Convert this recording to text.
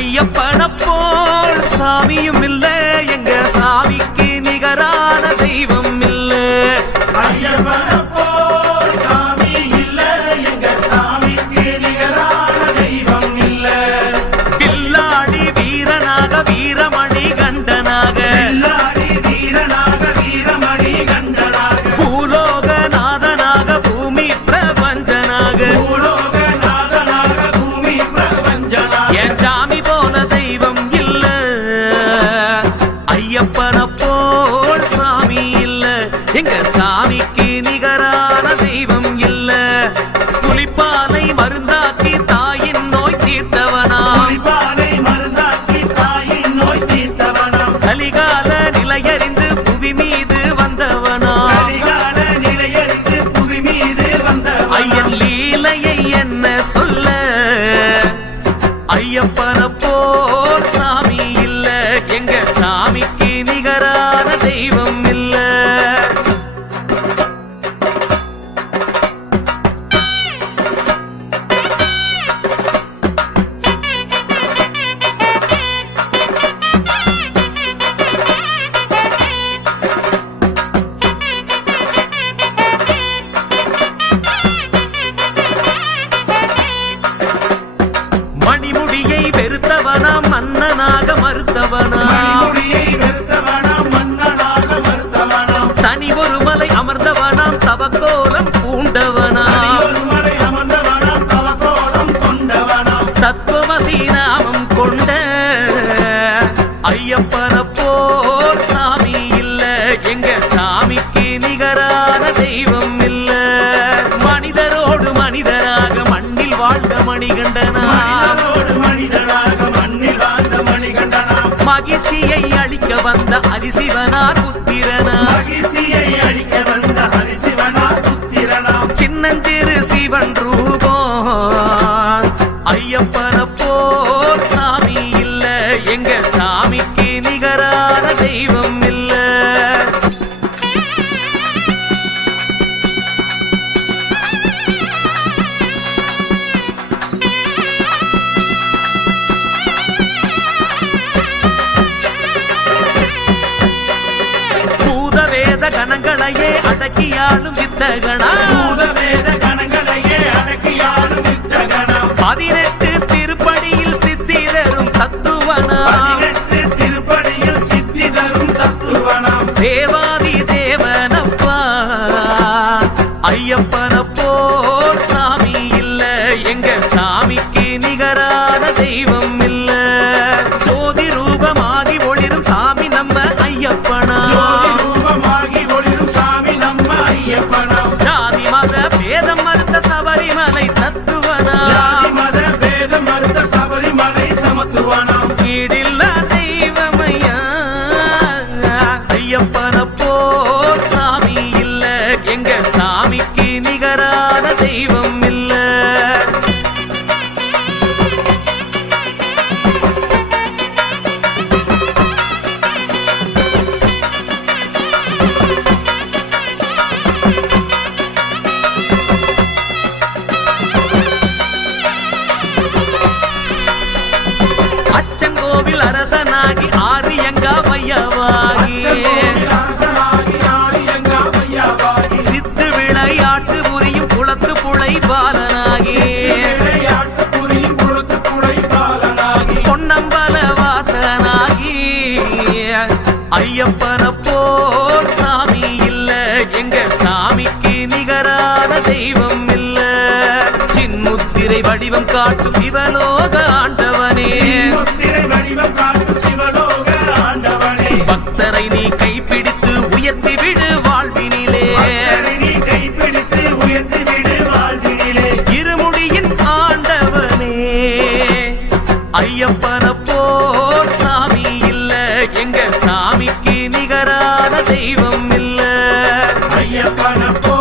ஐயப்பன போல் சாமியும் இல்ல, எங்க சாமிக்கு நிகரான தெய்வம் இல்ல. ஐயப்பன போல் சாமி இல்ல, எங்க சாமிக்கு நிகரான தெய்வம் இல்ல. கில்லாடி வீரனாக வீரமணி கண்டனாக, கில்லாடி வீரனாக வீரமணி கண்டனாக, பூலோகநாதனாக பூமி பிரபஞ்சனாக, பூலோகநாதனாக பூமி பிரபஞ்சனாக, என் சாமி போல தெய்வம் இல்ல. ஐயப்பன போல் சாமி இல்ல, எங்க சாமிக்கு நிகரான தெய்வம் இல்ல. புலிப்பாலை மருந்தாக்கி தாயின் நோய் தீர்த்தவனா, புலிப்பாலை மருந்தாக்கி தாயின் நோய் தீர்த்தவனா, கலிகால நிலையறிந்து புவி மீது வந்தவனா, கலிகால நிலையறிந்து புவி மீது வந்தவனா, ஐயன் லீலையை என்ன சொல்ல. ஐயப்பன போல் சாமி இல்ல, எங்க சாமிக்கு நிகரான தெய்வம் இல்ல. மணிமுடியை வெறுத்தவனா மன்னனாக மறுத்தவனா, மணிமுடியை வெறுத்தவனாம் மன்னனாக மறுத்தவனாம், தனி ஒரு மலை அமர்ந்தவனாம் தவக்கோலம் பூண்டவனா, ஒரு மலை அமர்ந்தவனாம் தவக்கோலம் கொண்டவனாம், தத்துவமசி நாமம் கொண்ட ஐயப்பன போல் சாமி இல்ல, எங்க சாமிக்கு நிகரான தெய்வம் இல்ல. மனிதரோடு மனிதராக மண்ணில் வாழ்ந்த மணிகண்டனா, மனிதனோடு மனிதனாக மண்ணில் வாழ்ந்த மணிகண்டனாம், மகிழ்ச்சியை அளிக்க வந்த அதிசிவனார் புத்திரனா, மகிழ்ச்சியை அழிக்க வந்த ஹரிசிவனார் புத்திரனாம், சின்னஞ்சிறு சிவன் ரூபம். ஐயப்பன போல் சாமி இல்ல, எங்க சாமிக்கு நிகரான தெய்வம் இல்ல. பூதவேத கணங்களையே அடக்கியாலும் வித்தகனா, பூதவேத கணங்களையே அடக்கியாளும் வித்தகனாம், 18 திருப்படியில் சித்திரரும் தத்துவனா, 18 திருப்படியில் சித்தி தரும் தத்துவனாம், தேவாதி தேவனப்பா. ஐயப்பன போல் சாமி இல்ல, எங்க சாமிக்கு நிகரான தெய்வம் இல்ல. ஜோதி ரூபமாகி ஒளிரும் சாமி நம்ம ஐயப்பனா, ஜோதி ரூபமாகி ஒளிரும் சாமி நம்ம ஐயப்பனாம், ஜாதி மத பேதம் மறுத்த சபரிமலை தத்துவனா, ஜாதி மத பேதம் மறுத்த சபரிமலை சமத்துவனாம், ஈடில்ல தெய்வமையா. ஐயப்பன போல் சாமி இல்ல, எங்க சாமிக்கு நிகரான தெய்வம் இல்ல. அச்சங்கோவில் அரசனாகி ஆரியங்கா மையவாகி, அச்சங்கோவில் அரசனாகி ஆரியங்கா மையவாகி, சித்து விளையாட்டு புரியும் குளத்து புழை பாலனாகி, விளையாட்டு புரியும் குளத்து புழை பாலனாகி, பொன்னம்பல வாசனாகி. ஐயப்பன போல் சாமி இல்ல, எங்க சாமிக்கு நிகரான தெய்வம் இல்ல. சின்முத்திரை வடிவம் காட்டும் சிவலோக ஆண்டவனே, முத்திரை வடிவம் காட்டும் சிவலோக ஆண்டவனே, பக்தரை நீ கைப்பிடித்து உயர்த்தி விடு வாழ்வினிலே. பக்தரை நீ கைப்பிடித்து உயர்த்தி விடு வாழ்வினிலே, இருமுடியின் ஆண்டவனே. ஐயப்பன போல் சாமி இல்ல, எங்க சாமிக்கு நிகரான தெய்வம் இல்ல. ஐயப்பன போ